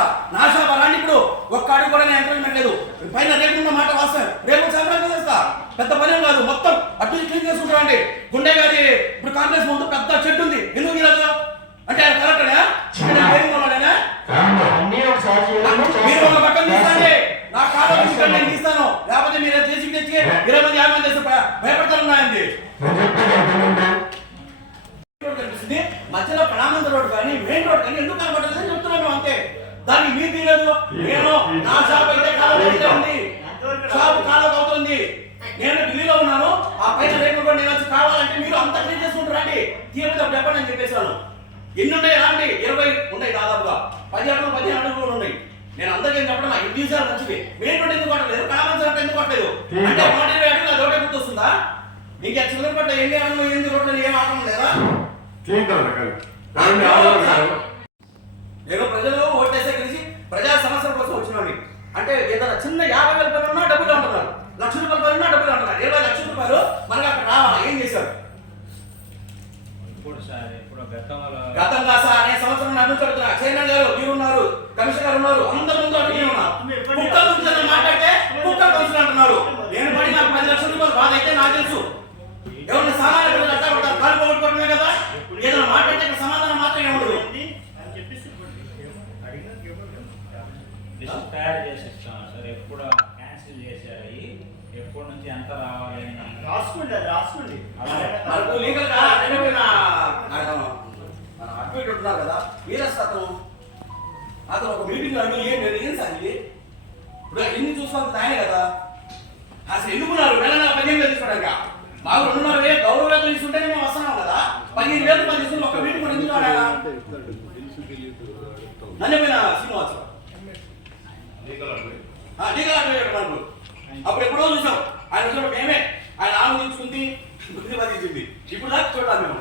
చేస్తా నా షాప్ అలాంటి ఇప్పుడు ఒక్క అడుగు కూడా నేను ఎంకరేజ్మెంట్ లేదు పైన రేపు ఉన్న మాట వాస్తవం. రేపు సంక్రాంతి చేస్తా. పెద్ద పని కాదు. మొత్తం అటు క్లీన్ చేసుకుంటామండి గుండె గారి ఇప్పుడు కాంగ్రెస్ ముందు పెద్ద చెట్టు ఉంది. ఎందుకు తీరదు అంటే ఆయన కరెక్టేనా చేయాలి. మీరు ఒక పక్కన తీసుకోండి. నా కాలం తీసుకొని నేను తీస్తాను. లేకపోతే మీరు చేసి తెచ్చి ఇరవై మంది యాభై మంది చేస్తే భయ- భయపడతారున్నాయండి. నేను చెప్పేది అర్థమైందా? రోడ్ కనిపిస్తుంది. మధ్యలో ప్రణామంత రోడ్ కానీ మెయిన్ రోడ్ కానీ ఎందుకు అంతే దానికి మీరు తీయలేదు నేను నా షాప్ అయితే కాలం అయితే ఉంది షాప్ కాలం అవుతుంది. నేను ఢిల్లీలో ఉన్నాను. ఆ పైన రేపు కూడా నేను వచ్చి కావాలంటే మీరు అంత క్లీన్ చేసుకుంటారండి అప్పుడు చెప్పండి అని చెప్పేసాను ఎన్ని ఉన్నాయి ఎలాంటి ఇరవై ఉన్నాయి దాదాపుగా. పది అడుగులు పదిహేను అడుగులు కూడా ఉన్నాయి. నేను అందరికీ చెప్పడం తీసారు మంచిది. మెయిన్ రోడ్ ఎందుకు కొట్టలేదు? కావాల్సిన అంటే ఎందుకు కొట్టలేదు? అంటే నూట ఇరవై అడుగులు అది ఒకటే గుర్తొస్తుందా? నీకు ఆ చిల్లర పట్ల ఎన్ని అడుగులు ఎన్ని రోడ్లు ఏం ఆటం లేదా చిన్న యాభై వేల రూపాయలు ఉన్నా డబ్బులు అంటున్నారు. లక్ష రూపాయల ఉన్నా డబ్బులు అంటున్నారు. ఇరవై లక్షల రూపాయలు? మనకి అక్కడ రావాలి. ఏం చేశారు? గతంలో సార్ అనే సంవత్సరం నన్ను చైర్మన్ గారు మీరు ఉన్నారు కమిషనర్ ఉన్నారు. అందరు లిస్ట్ తయారు చేసి ఇస్తాం సార్. ఎప్పుడు క్యాన్సిల్ చేశారు అవి ఎప్పటి నుంచి ఎంత రావాలి అని రాసుకోండి అది రాసుకోండి మనకు లీగల్గా నిలబడిన మన అడ్వకేట్ ఉంటున్నారు కదా వీరస్ అతను. అతను ఒక మీటింగ్ అడిగి ఏం లేదు ఏం సార్ ఇది ఇప్పుడు ఎన్ని చూసుకోవాలి ఆయనే కదా. అసలు ఎందుకున్నారు నెల నెల పదిహేను వేలు తీసుకోవడానికి మాకు రెండున్నర వేలు గౌరవ వేలు తీసుకుంటేనే మేము వస్తున్నాం కదా. పదిహేను వేలు రూపాయలు తీసుకుని ఒక మీటింగ్ కూడా ఎందుకు? నన్నపోయిన శ్రీనివాసరావు ఆ, లీగల్ మనకు అప్పుడు ఎప్పుడో చూసాం. ఆయన వచ్చినప్పుడు మేమే. ఆయన ఆలోచించుకుంది బుద్ధి పదించింది ఇప్పుడు దాకా చూడాలి మేము.